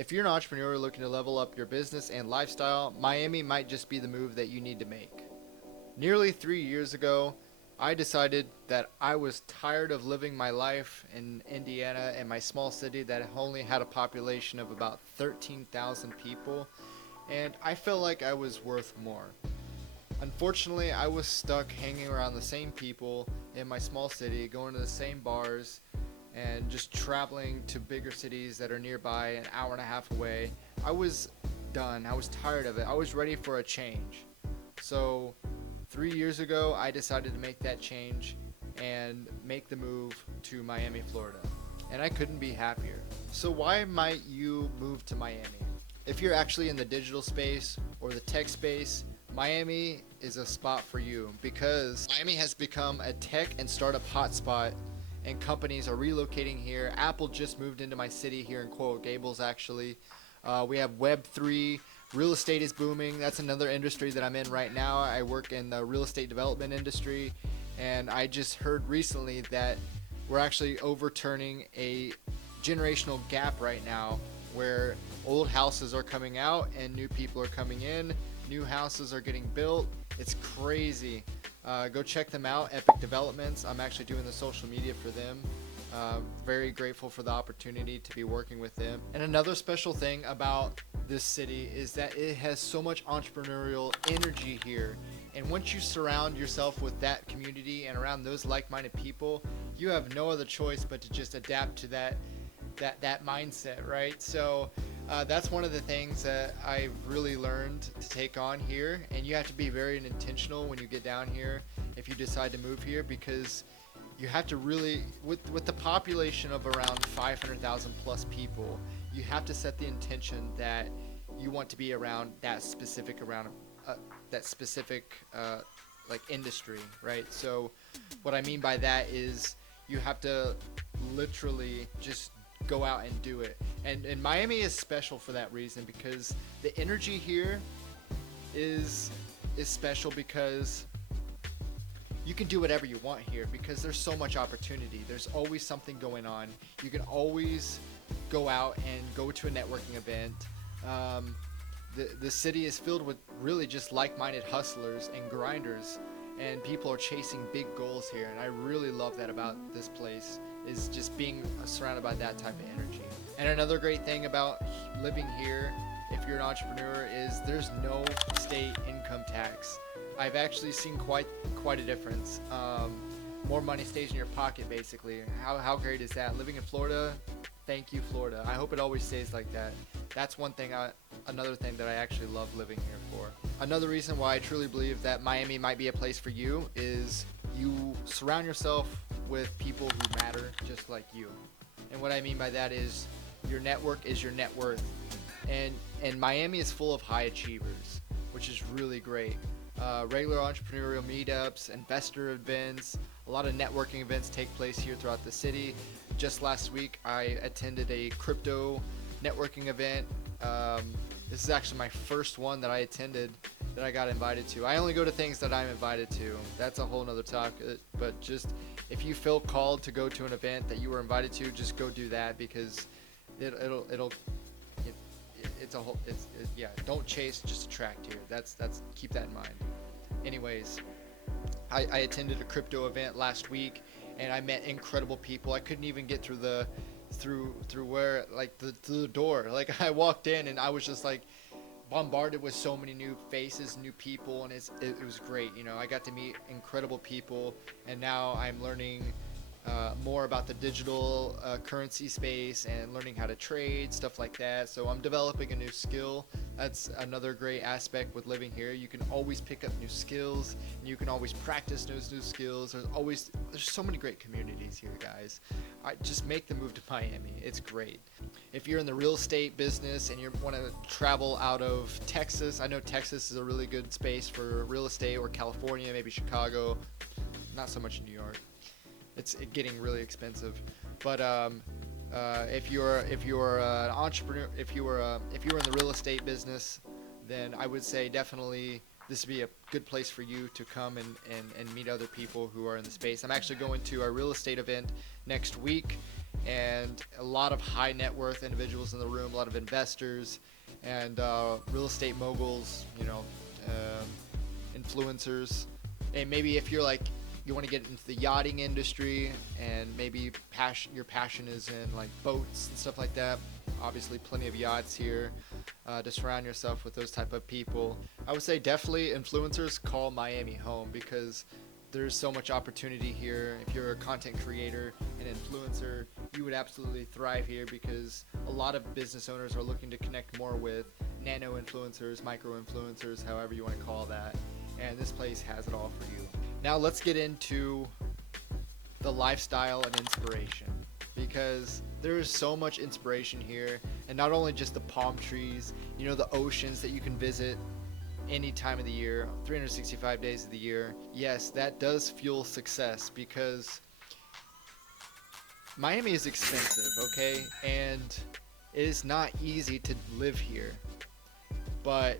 If you're an entrepreneur looking to level up your business and lifestyle, Miami might just be the move that you need to make. Nearly 3 years ago, I decided that I was tired of living my life in Indiana in my small city that only had a population of about 13,000 people, and I felt like I was worth more. Unfortunately, I was stuck hanging around the same people in my small city, going to the same bars, and just traveling to bigger cities that are nearby, an hour and a half away. I was done. I was tired of it. I was ready for a change. So, 3 years ago, I decided to make that change and make the move to Miami, Florida. And I couldn't be happier. So, why might you move to Miami? If you're actually in the digital space or the tech space, Miami is a spot for you because Miami has become a tech and startup hotspot and companies are relocating here. Apple just moved into my city here in Coral Gables, actually. We have Web3. Real estate is booming. That's another industry that I'm in right now. I work in the real estate development industry, and I just heard recently that we're actually overturning a generational gap right now where old houses are coming out and new people are coming in. New houses are getting built. It's crazy. Go check them out, Epic Developments. I'm actually doing the social media for them. Very grateful for the opportunity to be working with them. And another special thing about this city is that it has so much entrepreneurial energy here. And once you surround yourself with that community and around those like-minded people, you have no other choice but to just adapt to that mindset, right? So that's one of the things that I've really learned to take on here, and you have to be very intentional when you get down here if you decide to move here, because you have to really, with the population of around 500,000 plus people, you have to set the intention that you want to be around that specific like industry, right? So what I mean by that is you have to literally just go out and do it. And Miami is special for that reason, because the energy here is special because you can do whatever you want here because there's so much opportunity. There's always something going on. You can always go out and go to a networking event. The city is filled with really just like-minded hustlers and grinders, and people are chasing big goals here, and I really love that about this place, is just being surrounded by that type of energy. And another great thing about living here, if you're an entrepreneur, is there's no state income tax. I've actually seen quite a difference. More money stays in your pocket, basically. How great is that? Living in Florida, thank you, Florida. I hope it always stays like that. That's another thing that I actually love living here for. Another reason why I truly believe that Miami might be a place for you is you surround yourself with people who matter just like you. And what I mean by that is your network is your net worth. And Miami is full of high achievers, which is really great. Regular entrepreneurial meetups, investor events, a lot of networking events take place here throughout the city. Just last week, I attended a crypto networking event. This is actually my first one that I attended that I got invited to. I only go to things that I'm invited to. That's a whole nother talk. But just if you feel called to go to an event that you were invited to, just go do that, because yeah. Don't chase, just attract here. That's keep that in mind. Anyways, I attended a crypto event last week, and I met incredible people. I couldn't even get through the door. Like, I walked in and I was just like bombarded with so many new faces, new people, and it was great. You know, I got to meet incredible people, and now I'm learning more about the digital currency space and learning how to trade, stuff like that. So I'm developing a new skill. That's another great aspect with living here. You can always pick up new skills, and you can always practice those new skills. There's so many great communities here, guys. Just make the move to Miami. It's great. If you're in the real estate business and you want to travel out of Texas, I know Texas is a really good space for real estate, or California, maybe Chicago, not so much New York. It's getting really expensive. But if you're an entrepreneur, if you were in the real estate business, then I would say definitely this would be a good place for you to come and meet other people who are in the space. I'm actually going to a real estate event next week, and a lot of high net worth individuals in the room, a lot of investors and real estate moguls, influencers. And maybe if you're like, you want to get into the yachting industry and maybe your passion is in like boats and stuff like that, obviously plenty of yachts here to surround yourself with those type of people. I would say definitely influencers call Miami home because there's so much opportunity here. If you're a content creator, an influencer, you would absolutely thrive here because a lot of business owners are looking to connect more with nano influencers, micro influencers, however you want to call that. And this place has it all for you. Now let's get into the lifestyle and inspiration, because there is so much inspiration here, and not only just the palm trees, the oceans that you can visit any time of the year, 365 days of the year. Yes, that does fuel success because Miami is expensive, okay? And it is not easy to live here. But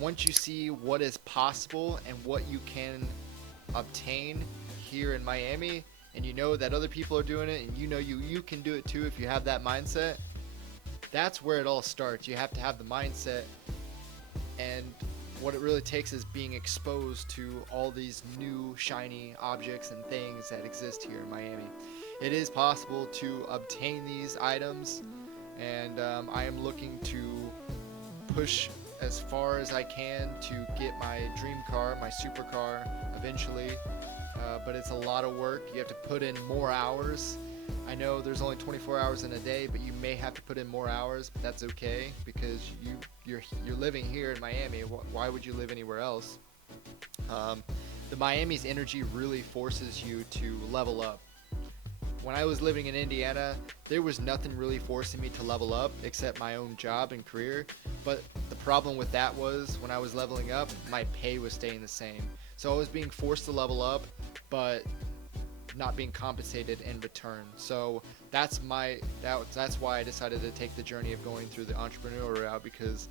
once you see what is possible and what you can obtain here in Miami, and you know that other people are doing it, and you can do it too if you have that mindset, that's where it all starts. You have to have the mindset, and what it really takes is being exposed to all these new shiny objects and things that exist here in Miami. It is possible to obtain these items, and I am looking to push as far as I can to get my dream car, my supercar, eventually. But it's a lot of work. You have to put in more hours. I know there's only 24 hours in a day, but you may have to put in more hours, but that's okay because you're living here in Miami. Why would you live anywhere else? The Miami's energy really forces you to level up. When I was living in Indiana, there was nothing really forcing me to level up except my own job and career. But the problem with that was when I was leveling up, my pay was staying the same. So I was being forced to level up, but not being compensated in return. So that's why I decided to take the journey of going through the entrepreneurial route, because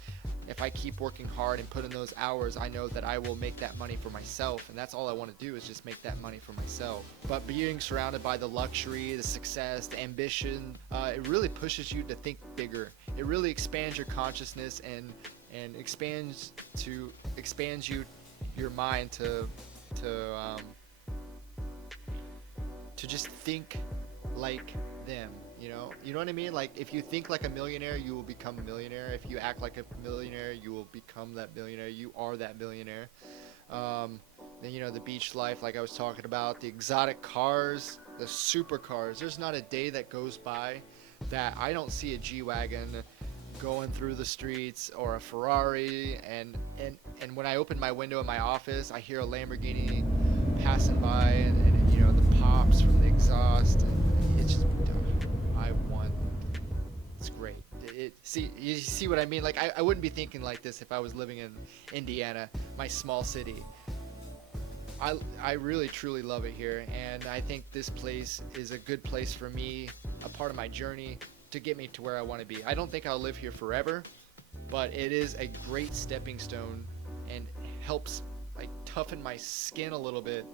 if I keep working hard and put in those hours, I know that I will make that money for myself, and that's all I want to do is just make that money for myself. But being surrounded by the luxury, the success, the ambition, it really pushes you to think bigger. It really expands your consciousness and expands your mind to just think like them. You know what I mean? Like, if you think like a millionaire, you will become a millionaire. If you act like a millionaire, you will become that millionaire. You are that millionaire. Then, the beach life, like I was talking about, the exotic cars, the supercars. There's not a day that goes by that I don't see a G-Wagon going through the streets, or a Ferrari. And when I open my window in my office, I hear a Lamborghini passing by, and the pops from the exhaust. And it's just... It's great. You see what I mean? Like, I wouldn't be thinking like this if I was living in Indiana, my small city. I really truly love it here, and I think this place is a good place for me, a part of my journey to get me to where I want to be. I don't think I'll live here forever, but it is a great stepping stone and helps like toughen my skin a little bit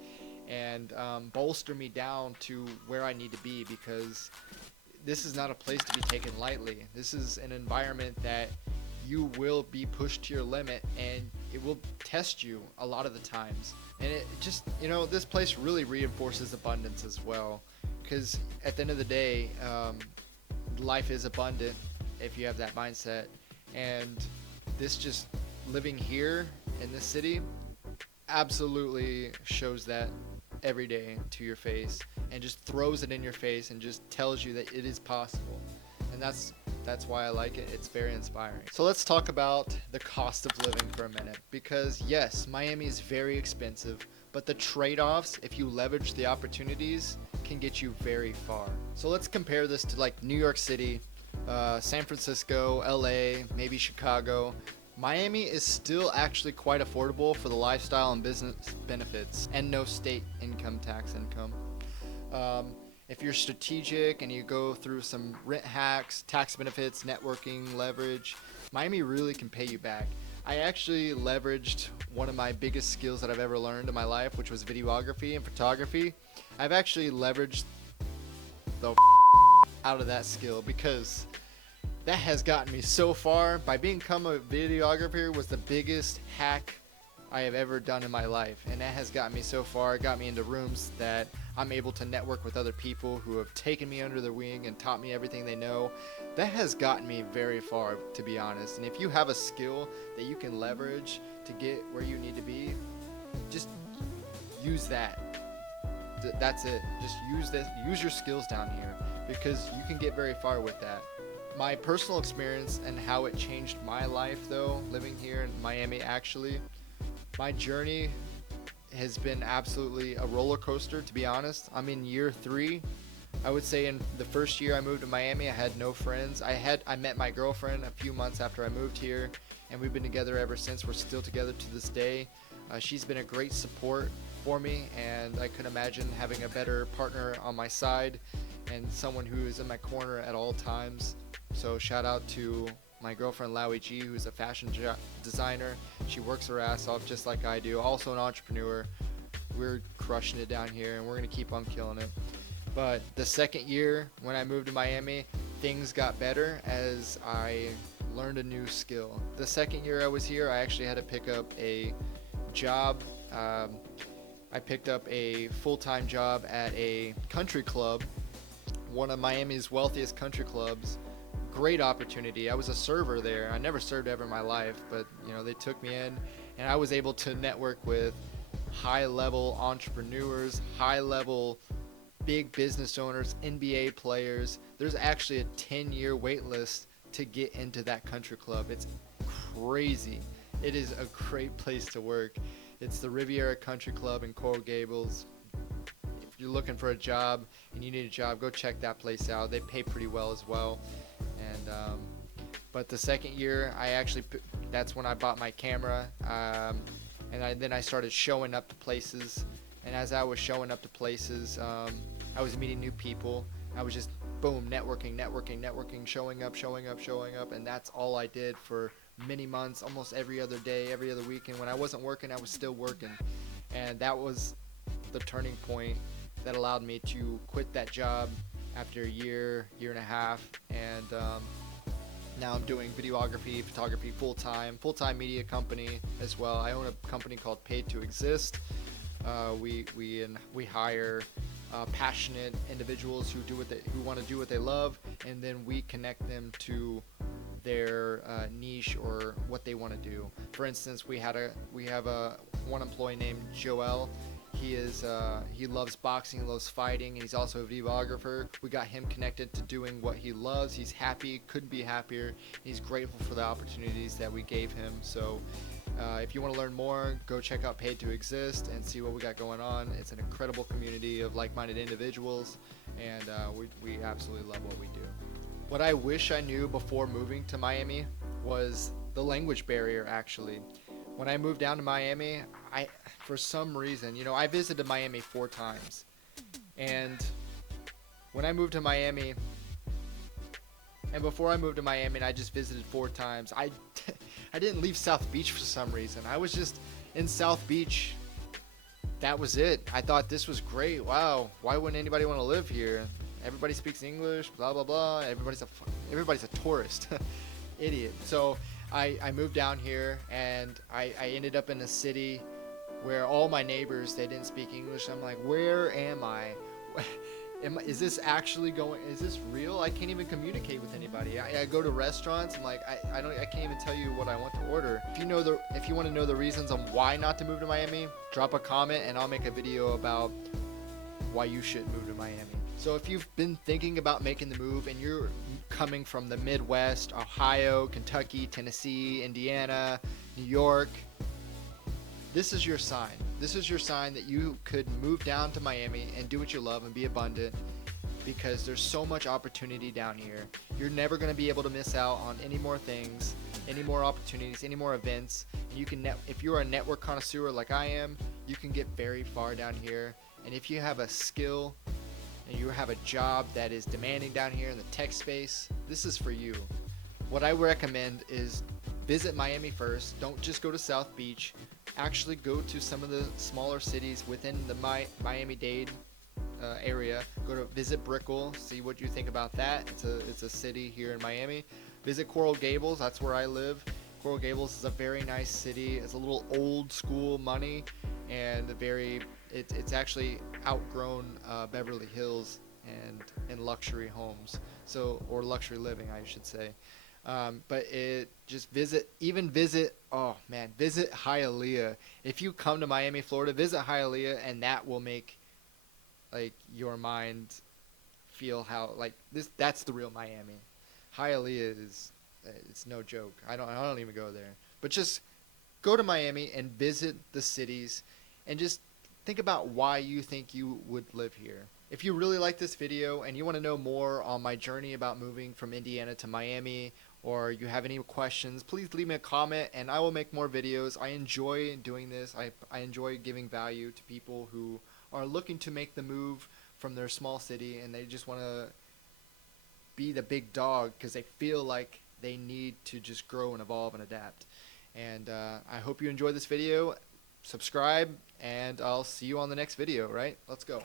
and bolster me down to where I need to be, because this is not a place to be taken lightly. This is an environment that you will be pushed to your limit, and it will test you a lot of the times. And it just, this place really reinforces abundance as well, because at the end of the day, life is abundant if you have that mindset. And this, just living here in this city, absolutely shows that every day to your face, and just throws it in your face and just tells you that it is possible. And that's why I like it. It's very inspiring. So let's talk about the cost of living for a minute, because yes, Miami is very expensive, but the trade-offs, if you leverage the opportunities, can get you very far. So let's compare this to like New York City, San Francisco, LA, maybe Chicago. Miami is still actually quite affordable for the lifestyle and business benefits, and no state tax income. If you're strategic and you go through some rent hacks, tax benefits, networking, leverage, Miami really can pay you back. I actually leveraged one of my biggest skills that I've ever learned in my life, which was videography and photography. I've actually leveraged the out of that skill, because that has gotten me so far. By become a videographer was the biggest hack I have ever done in my life, and that has gotten me so far. It got me into rooms that I'm able to network with other people who have taken me under their wing and taught me everything they know. That has gotten me very far, to be honest. And if you have a skill that you can leverage to get where you need to be, just use that. That's it. Just use this. Use your skills down here, because you can get very far with that. My personal experience and how it changed my life, though, living here in Miami, actually, my journey has been absolutely a roller coaster, to be honest. I'm in year 3. I would say in the first year I moved to Miami, I had no friends. I met my girlfriend a few months after I moved here, and we've been together ever since. We're still together to this day. She's been a great support for me, and I couldn't imagine having a better partner on my side and someone who is in my corner at all times. So shout out to my girlfriend Lowy G, who's a fashion designer. She works her ass off just like I do. Also an entrepreneur. We're crushing it down here, and we're gonna keep on killing it. But the second year when I moved to Miami, things got better as I learned a new skill. The second year I was here, I actually had to pick up a job. I picked up a full-time job at a country club, one of Miami's wealthiest country clubs. Great opportunity. I was a server there. I never served ever in my life, but they took me in, and I was able to network with high-level entrepreneurs, high-level big business owners, NBA players. There's actually a 10-year wait list to get into that country club. It's crazy. It is a great place to work. It's the Riviera Country Club in Coral Gables. If you're looking for a job and you need a job, go check that place out. They pay pretty well as well. And but the second year, that's when I bought my camera, and then I started showing up to places. And as I was showing up to places, I was meeting new people. I was just boom, networking, showing up, and that's all I did for many months, almost every other day, every other weekend. When I wasn't working, I was still working, and that was the turning point that allowed me to quit that job after a year and a half, and now I'm doing videography, photography full-time media company as well. I own a company called Paid to Exist. We hire passionate individuals who want to do what they love, and then we connect them to their niche or what they want to do. For instance, we have one employee named Joel. He loves boxing, he loves fighting, and he's also a videographer. We got him connected to doing what he loves. He's happy, couldn't be happier. He's grateful for the opportunities that we gave him. So if you want to learn more, go check out Paid to Exist and see what we got going on. It's an incredible community of like-minded individuals, and we absolutely love what we do. What I wish I knew before moving to Miami was the language barrier, actually. When I moved down to Miami, for some reason, I visited Miami 4 times. And when I moved to Miami, and before I moved to Miami and I just visited 4 times, I didn't leave South Beach for some reason. I was just in South Beach. That was it. I thought this was great. Wow, why wouldn't anybody want to live here? Everybody speaks English, blah, blah, blah. Everybody's a tourist. Idiot. So I moved down here, and I ended up in a city where all my neighbors, they didn't speak English. I'm like, where am I? Is this real? I can't even communicate with anybody. I go to restaurants, and like I can't even tell you what I want to order. If you want to know the reasons on why not to move to Miami, drop a comment and I'll make a video about why you should move to Miami. So if you've been thinking about making the move and you're coming from the Midwest, Ohio, Kentucky, Tennessee, Indiana, New York, this is your sign. This is your sign that you could move down to Miami and do what you love and be abundant, because there's so much opportunity down here. You're never going to be able to miss out on any more things, any more opportunities, any more events. And if you're a network connoisseur like I am, you can get very far down here. And if you have a skill and you have a job that is demanding down here in the tech space, this is for you. What I recommend is visit Miami first. Don't just go to South Beach. Actually go to some of the smaller cities within the Miami-Dade area, go to visit Brickell, see what you think about that. It's a city here in Miami. Visit Coral Gables, that's where I live. Coral Gables is a very nice city. It's a little old school money, and it's actually outgrown Beverly Hills and luxury homes, or luxury living, I should say. But it just visit, oh man, visit Hialeah. If you come to Miami, Florida, visit Hialeah, and that will make like your mind feel how like this. That's the real Miami. Hialeah is it's no joke. I don't even go there. But just go to Miami and visit the cities, and just think about why you think you would live here. If you really like this video and you want to know more on my journey about moving from Indiana to Miami, or you have any questions, please leave me a comment and I will make more videos. I enjoy doing this. I enjoy giving value to people who are looking to make the move from their small city and they just want to be the big dog because they feel like they need to just grow and evolve and adapt. And I hope you enjoyed this video. Subscribe, and I'll see you on the next video, right? Let's go.